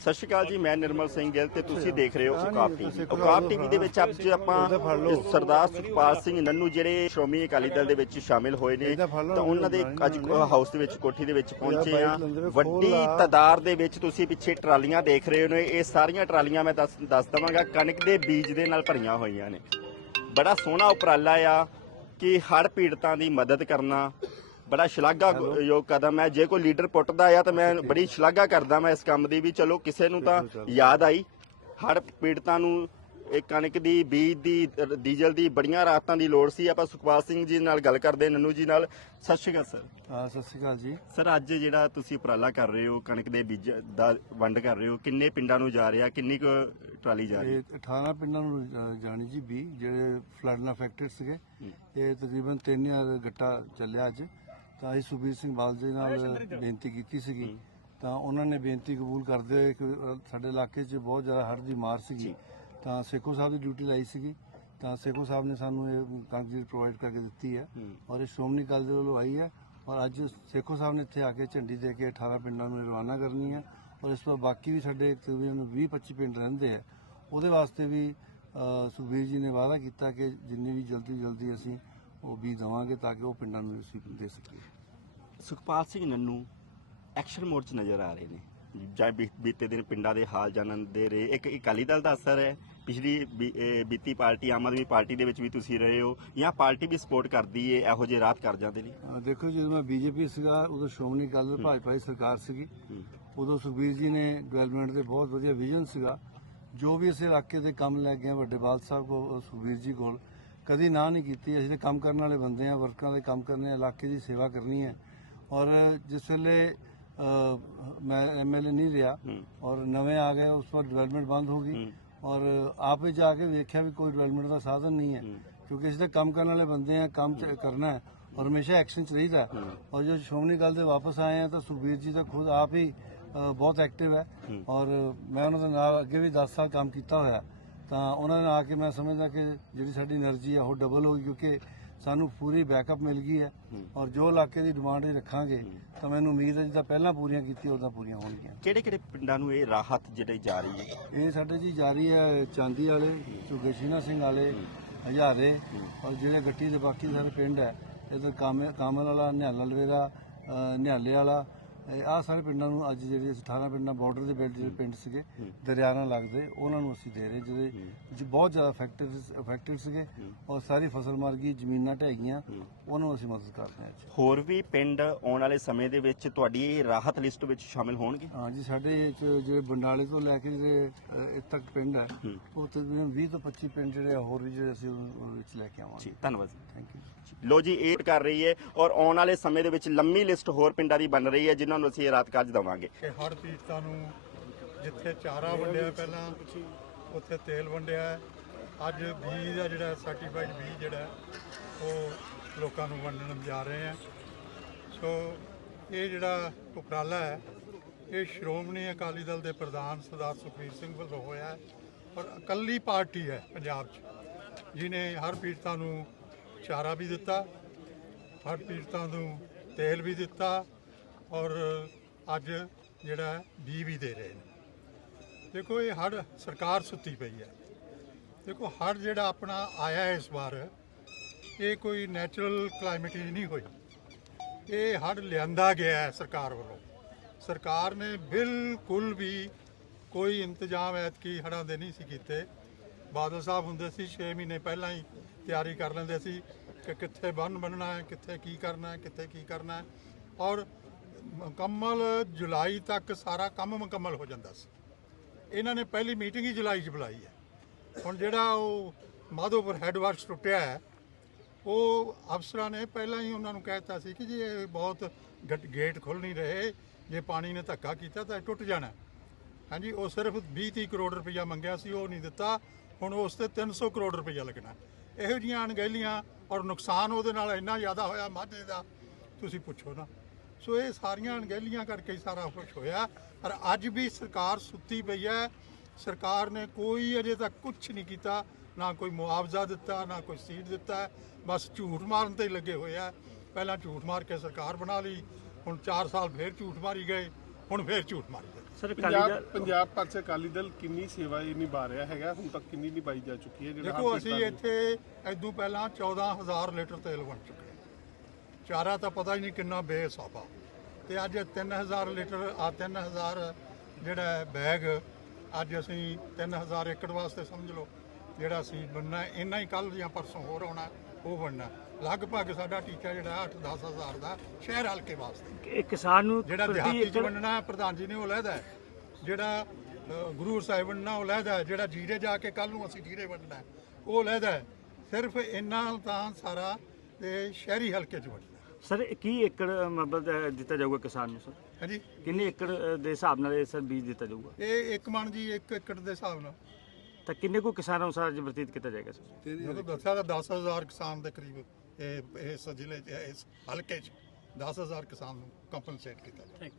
ਸਤਿ ਸ਼੍ਰੀ ਅਕਾਲ ਜੀ ਮੈਂ ਨਿਰਮਲ ਸਿੰਘ ਗਿੱਲ ਤੇ ਤੁਸੀਂ ਦੇਖ ਰਹੇ ਹੋ ਔਕਾਪ ਟੀਵੀ ਔਕਾਪ ਟੀਵੀ ਦੇ ਵਿੱਚ ਅੱਜ ਆਪਾਂ ਸਰਦਾਰ ਸੁਖਪਾਲ ਸਿੰਘ ਨੰਨੂ ਜਿਹੜੇ ਸ਼੍ਰੋਮਣੀ ਅਕਾਲੀ ਦਲ ਦੇ ਵਿੱਚ ਸ਼ਾਮਿਲ ਹੋਏ ਨੇ ਤਾਂ ਉਹਨਾਂ ਦੇ ਅੱਜ ਹਾਊਸ ਦੇ ਵਿੱਚ ਕੋਠੀ ਦੇ ਵਿੱਚ ਪਹੁੰਚੇ ਆ ਵੱਡੀ ਤਾਦਾਦ ਦੇ ਵਿੱਚ ਤੁਸੀਂ ਪਿੱਛੇ ਟਰਾਲੀਆਂ ਦੇਖ ਰਹੇ ਹੋ ਇਹ ਸਾਰੀਆਂ ਟਰਾਲੀਆਂ ਮੈਂ ਦੱਸ ਦੱਸ ਦਵਾਂਗਾ ਕਣਕ ਦੇ ਬੀਜ ਦੇ ਨਾਲ ਭਰੀਆਂ ਹੋਈਆਂ ਨੇ। ਬੜਾ ਸੋਹਣਾ ਉਪਰਾਲਾ ਆ ਕਿ ਹੜ੍ਹ ਪੀੜਤਾਂ ਦੀ ਮਦਦ ਕਰਨਾ ਬੜਾ ਸ਼ਲਾਘਾਯੋਗ ਕਦਮ ਹੈ ਜੇ ਕੋਈ ਲੀਡਰ ਪੁੱਟਦਾ ਆ ਤਾਂ ਮੈਂ ਬੜੀ ਸ਼ਲਾਘਾ ਕਰਦਾ ਮੈਂ ਇਸ ਕੰਮ ਦੀ ਵੀ। ਚਲੋ ਕਿਸੇ ਨੂੰ ਤਾਂ ਯਾਦ ਆਈ। ਹੜ੍ਹ ਪੀੜਤਾਂ ਨੂੰ ਇਹ ਕਣਕ ਦੀ ਬੀਜ ਦੀ ਡੀਜ਼ਲ ਦੀ ਬੜੀਆਂ ਰਾਤਾਂ ਦੀ ਲੋੜ ਸੀ। ਆਪਾਂ ਸੁਖਪਾਲ ਸਿੰਘ ਜੀ ਨਾਲ ਗੱਲ ਕਰਦੇ ਨੰਨੂ ਜੀ ਨਾਲ। ਸਤਿ ਸ਼੍ਰੀ ਅਕਾਲ ਸਰ। ਹਾਂ ਸਤਿ ਸ਼੍ਰੀ ਅਕਾਲ ਜੀ। ਸਰ ਅੱਜ ਜਿਹੜਾ ਤੁਸੀਂ ਉਪਰਾਲਾ ਕਰ ਰਹੇ ਹੋ ਕਣਕ ਦੇ ਬੀਜ ਦਾ ਵੰਡ ਕਰ ਰਹੇ ਹੋ ਕਿੰਨੇ ਪਿੰਡਾਂ ਨੂੰ ਜਾ ਰਿਹਾ ਕਿੰਨੀ ਕੁ ਟਰਾਲੀ ਜਾ ਰਹੀ ਹੈ? ਇਹ 18 ਪਿੰਡਾਂ ਨੂੰ ਜਾਣੀ ਜੀ 20 ਜਿਹੜੇ ਫਲੱਡ ਨਾਲ ਅਫੈਕਟਡ ਸੀਗੇ। ਇਹ ਤਕਰੀਬਨ 3000 ਗੱਟਾ ਚੱਲਿਆ ਅੱਜ। ਤਾਂ ਅਸੀਂ ਸੁਖਬੀਰ ਸਿੰਘ ਬਾਦਲ ਜੀ ਨਾਲ ਬੇਨਤੀ ਕੀਤੀ ਸੀਗੀ। ਤਾਂ ਉਹਨਾਂ ਨੇ ਬੇਨਤੀ ਕਬੂਲ ਕਰਦੇ ਹੋਏ ਕਿ ਸਾਡੇ ਇਲਾਕੇ 'ਚ ਬਹੁਤ ਜ਼ਿਆਦਾ ਹੜ੍ਹ ਦੀ ਮਾਰ ਸੀਗੀ। ਤਾਂ ਸੇਖੋ ਸਾਹਿਬ ਦੀ ਡਿਊਟੀ ਲਾਈ ਸੀਗੀ। ਤਾਂ ਸੇਖੋ ਸਾਹਿਬ ਨੇ ਸਾਨੂੰ ਇਹ ਜੀ ਪ੍ਰੋਵਾਈਡ ਕਰਕੇ ਦਿੱਤੀ ਹੈ ਔਰ ਇਹ ਸ਼੍ਰੋਮਣੀ ਅਕਾਲੀ ਦਲ ਵੱਲੋਂ ਆਈ ਹੈ ਔਰ ਅੱਜ ਸੇਖੋ ਸਾਹਿਬ ਨੇ ਇੱਥੇ ਆ ਕੇ ਝੰਡੀ ਦੇ ਕੇ 18 ਪਿੰਡਾਂ ਨੂੰ ਰਵਾਨਾ ਕਰਨੀ ਹੈ ਔਰ ਇਸ ਤੋਂ ਬਾਕੀ ਵੀ ਸਾਡੇ ਤਕਰੀਬਨ 20-25 ਪਿੰਡ ਰਹਿੰਦੇ ਆ। ਉਹਦੇ ਵਾਸਤੇ ਵੀ ਸੁਖਬੀਰ ਜੀ ਨੇ ਵਾਅਦਾ ਕੀਤਾ ਕਿ ਜਿੰਨੀ ਵੀ ਜਲਦੀ ਜਲਦੀ ਅਸੀਂ ਉਹ ਵੀ ਦੇਵਾਂਗੇ ਤਾਂ ਕਿ ਉਹ ਪਿੰਡਾਂ ਨੂੰ ਅਸੀਂ ਦੇ ਸਕੀਏ ਸੁਖਪਾਲ ਸਿੰਘ ਨੰਨੂ ਐਕਸ਼ਨ ਮੋਡ 'ਚ ਨਜ਼ਰ ਆ ਰਹੇ ਨੇ। ਜਾਂ ਬੀ- ਬੀਤੇ ਦਿਨ ਪਿੰਡਾਂ ਦੇ ਹਾਲ ਜਾਣਨ ਦੇ ਰਹੇ। ਇੱਕ ਅਕਾਲੀ ਦਲ ਦਾ ਅਸਰ ਹੈ। ਪਿਛਲੀ ਬੀਤੀ ਪਾਰਟੀ ਆਮ ਆਦਮੀ ਪਾਰਟੀ ਦੇ ਵਿੱਚ ਵੀ ਤੁਸੀਂ ਰਹੇ ਹੋ। ਜਾਂ ਪਾਰਟੀ ਵੀ ਸਪੋਰਟ ਕਰਦੀ ਏ ਇਹੋ ਜਿਹੇ ਰਾਤ ਕਰ ਜਾਂਦੇ ਅ, ਦੇਖੋ ਜਦੋਂ ਮੈਂ ਬੀਜੇਪੀ ਸੀਗਾ ਉਦੋਂ ਸ਼੍ਰੋਮਣੀ ਅਕਾਲੀ ਦਲ ਭਾਜਪਾ ਦੀ ਸਰਕਾਰ ਸੀਗੀ। ਉਦੋਂ ਸੁਖਬੀਰ ਜੀ ਨੇ ਡਿਵੈਲਪਮੈਂਟ ਦੇ ਬਹੁਤ ਵਧੀਆ ਵਿਜ਼ਨ ਸੀਗਾ। ਜੋ ਵੀ ਅਸੀਂ ਇਲਾਕੇ ਦੇ ਕੰਮ ਲੈ ਗਏ ਵੱਡੇ ਬਾਲ ਸਾਹਿਬ ਕੋਲ ਸੁਖਬੀਰ ਜੀ ਕੋਲ ਕਦੀ ਨਾ ਨਹੀਂ ਕੀਤੀ। ਅਸੀਂ ਤੇ ਕੰਮ ਕਰਨ ਵਾਲੇ ਬੰਦੇ ਆ ਵਰਕਰਾਂ ਦੇ ਕੰਮ ਕਰਨੇ ਆ, ਇਲਾਕੇ ਦੀ ਸੇਵਾ ਕਰਨੀ ਹੈ। ਔਰ ਜਿਸ ਵੇਲੇ ਮੈਂ ਐਮਐਲਏ ਨਹੀਂ ਰਿਹਾ ਔਰ ਨਵੇਂ ਆ ਗਏ ਉਸ ਤੋਂ ਡਿਵੈਲਪਮੈਂਟ ਬੰਦ ਹੋ ਗਈ। ਔਰ ਆਪੇ ਜਾ ਕੇ ਵੇਖਿਆ ਵੀ ਕੋਈ ਡਿਵੈਲਪਮੈਂਟ ਦਾ ਸਾਧਨ ਨਹੀਂ ਹੈ। ਕਿਉਂਕਿ ਅਸੀਂ ਤਾਂ ਕੰਮ ਕਰਨ ਵਾਲੇ ਬੰਦੇ ਆ ਕੰਮ ਕਰਨਾ ਹੈ ਔਰ ਹਮੇਸ਼ਾ ਐਕਸ਼ਨ ਚ ਰਹੀਦਾ। ਔਰ ਜੋ ਸ਼੍ਰੋਮਣੀ ਗੱਲ ਦੇ ਵਾਪਸ ਆਏ ਆ ਤਾਂ ਸੁਖਬੀਰ ਜੀ ਤਾਂ ਖੁਦ ਆਪ ਹੀ ਬਹੁਤ ਐਕਟਿਵ ਹੈ। ਔਰ ਮੈਂ ਉਹਨਾਂ ਦੇ ਨਾਲ ਅੱਗੇ ਵੀ 10 ਸਾਲ ਕੰਮ ਕੀਤਾ ਹੋਇਆ। ਤਾਂ ਉਹਨਾਂ ਨਾਲ ਆ ਕੇ ਮੈਂ ਸਮਝਦਾ ਕਿ ਜਿਹੜੀ ਸਾਡੀ એનર્ਜੀ ਹੈ ਉਹ ਡਬਲ ਹੋ ਗਈ ਕਿਉਂਕਿ ਸਾਨੂੰ ਪੂਰੀ ਬੈਕਅਪ ਮਿਲ ਗਈ ਹੈ ਔਰ ਜੋ ਇਲਾਕੇ ਦੀ ਡਿਮਾਂਡ ਰੱਖਾਂਗੇ ਤਾਂ ਮੈਨੂੰ ਉਮੀਦ ਹੈ ਜਿੱਦਾਂ ਪਹਿਲਾਂ ਪੂਰੀਆਂ ਕੀਤੀ ਉਦਾਂ ਪੂਰੀਆਂ ਹੋਣਗੀਆਂ। ਕਿਹੜੇ ਕਿਹੜੇ ਪਿੰਡਾਂ ਨੂੰ ਇਹ ਰਾਹਤ ਜਿਹੜੀ ਜਾ ਰਹੀ ਹੈ? ਇਹ ਸਾਡੇ ਜੀ ਜਾ ਰਹੀ ਹੈ ਚਾਂਦੀ ਵਾਲੇ ਚੁੱਗੇ ਸ਼ੀਨਾ ਸਿੰਘ ਵਾਲੇ ਹਜ਼ਾਰੇ ਔਰ ਜਿਹੜੇ ਗੱਟੀ ਦੇ ਬਾਕੀ ਸਾਰੇ ਪਿੰਡ ਹੈ ਇਧਰ ਕਾਮਲ ਵਾਲਾ ਨਿਹਾਲਾ ਲਵੇਰਾ ਨਿਹਾਲੇ ਵਾਲਾ ਆ ਸਾਰੇ ਪਿੰਡਾਂ ਨੂੰ ਅੱਜ ਜਿਹੜੇ 18 ਪਿੰਡਾਂ ਬਾਰਡਰ ਦੇ ਪਿੰਡ ਜਿਹੜੇ ਪਿੰਡ ਸੀਗੇ ਦਰਿਆ ਨਾਲ ਲੱਗਦੇ ਉਹਨਾਂ ਨੂੰ ਅਸੀਂ ਦੇ ਰਹੇ ਜਿਹੜੇ ਜੀ ਬਹੁਤ ਜ਼ਿਆਦਾ ਅਫੈਕਟਡ ਅਫੈਕਟਡ ਸੀਗੇ ਔਰ ਸਾਰੀ ਫਸਲ ਮਰ ਗਈ ਜ਼ਮੀਨਾਂ ਢਹਿ ਗਈਆਂ ਉਹਨਾਂ ਨੂੰ ਅਸੀਂ ਮਦਦ ਕਰਦੇ ਹਾਂ ਅੱਜ। ਹੋਰ ਵੀ ਪਿੰਡ ਆਉਣ ਵਾਲੇ ਸਮੇਂ ਦੇ ਵਿੱਚ ਤੁਹਾਡੀ ਰਾਹਤ ਲਿਸਟ ਵਿੱਚ ਸ਼ਾਮਿਲ ਹੋਣਗੇ? ਹਾਂ ਜੀ ਸਾਡੇ ਚ ਜਿਹੜੇ ਬੰਡਾਲੇ ਤੋਂ ਲੈ ਕੇ ਜਿਹੜੇ ਅ, ਇੱਥੇ ਤੱਕ ਪਿੰਡ ਹੈ ਉਹ ਤਕਰੀਬਨ 20 ਤੋਂ 25 ਪਿੰਡ ਜਿਹੜੇ ਆ ਹੋਰ ਵੀ ਜਿਹੜੇ ਅਸੀਂ ਉਹ- ਉਹਦੇ ਵਿੱਚ ਲੈ ਕੇ ਆਵਾਂਗੇ। ਜੀ ਧੰਨਵਾਦ ਜੀ। ਥੈਂਕ ਯੂ ਲੋ ਜੀ, ਇਹ ਕਰ ਰਹੀ ਹੈ ਔਰ ਆਉਣ ਵਾਲੇ ਸਮੇਂ ਦੇ ਵਿੱਚ ਲੰਮੀ ਲਿਸਟ ਹੋਰ ਪਿੰਡਾਂ ਦੀ ਬਣ ਰਹੀ ਹੈ, ਜਿਨ੍ਹਾਂ ਨੂੰ ਅਸੀਂ ਇਹ ਰਾਤ ਕਾਰਜ ਦੇਵਾਂਗੇ। ਕਿ ਹਰ ਪੀੜਤਾਂ ਨੂੰ ਜਿੱਥੇ ਚਾਰਾ ਵੰਡਿਆ ਪਹਿਲਾਂ, ਉੱਥੇ ਤੇਲ ਵੰਡਿਆ ਅੱਜ ਬੀਜ ਦਾ ਜਿਹੜਾ ਸਰਟੀਫਾਈਡ ਬੀਜ ਜਿਹੜਾ ਉਹ ਲੋਕਾਂ ਨੂੰ ਵੰਡਣ ਜਾ ਰਹੇ ਆ ਸੋ ਇਹ ਜਿਹੜਾ ਉਪਰਾਲਾ ਹੈ, ਇਹ ਸ਼੍ਰੋਮਣੀ ਅਕਾਲੀ ਦਲ ਦੇ ਪ੍ਰਧਾਨ ਸਰਦਾਰ ਸੁਖਬੀਰ ਸਿੰਘ ਵੱਲੋਂ ਹੋਇਆ ਔਰ ਇਕੱਲੀ ਪਾਰਟੀ ਹੈ ਪੰਜਾਬ 'ਚ ਜਿਨੇ ਹਰ ਪੀੜਤਾਂ ਨੂੰ ਚਾਰਾ ਵੀ ਦਿੱਤਾ ਹਰ ਪੀੜਤਾਂ ਨੂੰ ਤੇਲ ਵੀ ਦਿੱਤਾ ਔਰ ਅੱਜ ਜਿਹੜਾ ਬੀ ਵੀ ਦੇ ਰਹੇ ਨੇ। ਦੇਖੋ ਇਹ ਹੜ ਸਰਕਾਰ ਸੁੱਤੀ ਪਈ ਹੈ। ਦੇਖੋ ਹੜ ਜਿਹੜਾ ਆਪਣਾ ਆਇਆ ਹੈ ਇਸ ਵਾਰ, ਇਹ ਕੋਈ ਨੈਚੁਰਲ ਕਲਾਈਮੇਟ ਨਹੀਂ ਹੋਈ। ਇਹ ਹੜ ਲਿਆਂਦਾ ਗਿਆ ਹੈ ਸਰਕਾਰ ਵੱਲੋਂ। ਸਰਕਾਰ ਨੇ ਬਿਲਕੁਲ ਵੀ ਕੋਈ ਇੰਤਜ਼ਾਮ ਐਤਕੀ ਹੜਾਂ ਦੇ ਨਹੀਂ ਸੀ ਕੀਤੇ। ਬਾਦਲ ਸਾਹਿਬ ਹੁੰਦੇ ਸੀ 6 ਮਹੀਨੇ ਪਹਿਲਾਂ ਹੀ ਤਿਆਰੀ ਕਰ ਲੈਂਦੇ ਸੀ ਕਿ ਕਿੱਥੇ ਬੰਨ ਬੰਨਣਾ ਹੈ, ਕਿੱਥੇ ਕੀ ਕਰਨਾ ਹੈ, ਕਿੱਥੇ ਕੀ ਕਰਨਾ ਹੈ। ਔਰ ਮੁਕੰਮਲ ਜੁਲਾਈ ਤੱਕ ਸਾਰਾ ਕੰਮ ਮੁਕੰਮਲ ਹੋ ਜਾਂਦਾ ਸੀ। ਇਹਨਾਂ ਨੇ ਪਹਿਲੀ ਮੀਟਿੰਗ ਹੀ ਜੁਲਾਈ 'ਚ ਬੁਲਾਈ ਹੈ। ਹੁਣ ਜਿਹੜਾ ਉਹ ਮਾਧੋਪੁਰ ਹੈੱਡਵਰਕਸ ਟੁੱਟਿਆ ਹੈ, ਉਹ ਅਫਸਰਾਂ ਨੇ ਪਹਿਲਾਂ ਹੀ ਉਹਨਾਂ ਨੂੰ ਕਹਿਤਾ ਸੀ ਕਿ ਜੀ ਇਹ ਬਹੁਤ ਗੱਟ- ਗੇਟ ਖੁੱਲ ਨਹੀਂ ਰਹੇ। ਜੇ ਪਾਣੀ ਨੇ ਧੱਕਾ ਕੀਤਾ ਤਾਂ ਇਹ ਟੁੱਟ ਜਾਣਾ। ਹਾਂਜੀ, ਉਹ ਸਿਰਫ 20-30 ਕਰੋੜ ਰੁਪਈਆ ਮੰਗਿਆ ਸੀ, ਉਹ ਨਹੀਂ ਦਿੱਤਾ। ਹੁਣ ਉਸ ਤੇ 300 ਕਰੋੜ ਰੁਪਈਆ ਲੱਗਣਾ। ਇਹੋ ਜੀਆਂ ਅਣਗਹਿਲੀਆਂ ਔਰ ਨੁਕਸਾਨ ਉਹਦੇ ਨਾਲ ਇੰਨਾ ਜ਼ਿਆਦਾ ਹੋਇਆ ਮਾਝੇ ਦਾ, ਤੁਸੀਂ ਪੁੱਛੋ ਨਾ। ਸੋ ਇਹ ਸਾਰੀਆਂ ਅਣਗਹਿਲੀਆਂ ਕਰਕੇ ਹੀ ਸਾਰਾ ਕੁਝ ਹੋਇਆ, ਪਰ ਅੱਜ ਵੀ ਸਰਕਾਰ ਸੁੱਤੀ ਪਈ ਹੈ। ਸਰਕਾਰ ਨੇ ਕੋਈ ਅਜੇ ਤੱਕ ਕੁਝ ਨਹੀਂ ਕੀਤਾ, ਨਾ ਕੋਈ ਮੁਆਵਜ਼ਾ ਦਿੱਤਾ, ਨਾ ਕੋਈ ਸੀਟ ਦਿੱਤਾ। ਬਸ ਝੂਠ ਮਾਰਨ ਤੇ ਲੱਗੇ ਹੋਏ ਆ। ਪਹਿਲਾਂ ਝੂਠ ਮਾਰ ਕੇ ਸਰਕਾਰ ਬਣਾ ਲਈ, ਹੁਣ 4 ਸਾਲ ਫੇਰ ਝੂਠ ਮਾਰੀ ਗਏ, ਹੁਣ ਫੇਰ ਝੂਠ ਮਾਰੀ ਸਰ ਪੰਜਾਬ ਪੰਜਾਬ ਪਾਸੇ ਅਕਾਲੀ ਦਲ ਕਿੰਨੀ ਸੇਵਾ ਇਹ ਨਿਭਾ ਰਿਹਾ ਹੈਗਾ ਹੁਣ ਤੱਕ ਕਿੰਨੀ ਨਿਭਾਈ ਜਾ ਚੁੱਕੀ ਹੈ ਜਿਹੜਾ ਦੇਖੋ ਅਸੀਂ ਇੱਥੇ ਇਦੋਂ ਪਹਿਲਾਂ 14000 ਲੀਟਰ ਤੇਲ ਬਣ ਚੁੱਕੇ ਚਾਰਾ ਤਾਂ ਪਤਾ ਹੀ ਨਹੀਂ ਕਿੰਨਾ ਬੇਸਾਬਾ। ਤੇ ਅੱਜ 3000 ਲੀਟਰ ਆ 3000 ਜਿਹੜਾ ਬੈਗ ਅੱਜ ਅਸੀਂ 3000 ਏਕੜ ਵਾਸਤੇ ਸਮਝ ਲਓ ਜਿਹੜਾ ਅਸੀਂ ਬਣਨਾ ਇੰਨਾ ਹੀ ਕੱਲ ਜਾਂ ਪਰਸੋਂ ਹੋਰ ਆਉਣਾ ਉਹ ਬਣਨਾ ਲਗਭਗ ਸਾਡਾ ਟੀਚਾ ਜਿਹੜਾ 8-10 ਹਜ਼ਾਰ ਦਾ ਸ਼ਹਿਰ ਹਲਕੇ ਵਾਸਤੇ। ਇਹ ਕਿਸਾਨ ਨੂੰ ਜਿਹੜਾ ਪ੍ਰਤੀ ਦਿਹਾਤੀ ਚ ਵੰਡਣਾ ਪ੍ਰਧਾਨ ਜੀ ਨੇ ਉਹ ਲਹਿਦਾ ਹੈ। ਜਿਹੜਾ ਅ, ਗੁਰੂ ਸਾਹਿਬ ਵੰਡਣਾ ਉਹ ਲਹਿਦਾ ਹੈ। ਜਿਹੜਾ ਜੀਰੇ ਜਾ ਕੇ ਕੱਲ ਨੂੰ ਅਸੀਂ ਜੀਰੇ ਵੰਡਣਾ ਹੈ, ਉਹ ਲਹਿਦਾ ਹੈ। ਸਿਰਫ ਇੰਨਾ ਤਾਂ ਸਾਰਾ ਤੇ ਸ਼ਹਿਰੀ ਹਲਕੇ ਚ ਵੰਡਣਾ ਹੈ। ਸਰ ਕੀ ਏਕੜ ਮਤਲਬ ਅ, ਦਿੱਤਾ ਜਾਊਗਾ ਕਿਸਾਨ ਨੂੰ ਸਰ? ਹਾਂਜੀ। ਕਿੰਨੇ ਏਕੜ ਅ, ਦੇ ਹਿਸਾਬ ਨਾਲ ਇਹ ਸਰ ਬੀਜ ਦਿੱਤਾ ਜਾਊਗਾ? ਇਹ ਇੱਕ ਮਣ ਜੀ ਇੱਕ ਏਕੜ ਦੇ ਹਿਸਾਬ ਨਾਲ। ਤਾਂ ਕਿੰਨੇ ਕੋ ਕਿਸਾਨਾਂ ਨੂੰ ਸਰ ਅੱਜ ਵਰਤੀਤ ਕੀਤਾ ਜਾਏਗਾ ਸਰ? ਜਦੋਂ ਦੱਸਿਆ ਤਾਂ 10000 ਕਿਸਾਨ ਦੇ ਕਰੀਬ। ਇਸ ਜ਼ਿਲ੍ਹੇ ਚ ਇਸ ਹਲਕੇ ਚ 10000 ਕਿਸਾਨ ਨੂੰ ਕੰਪਨਸੇਟ ਕੀਤਾ ਜਾਵੇ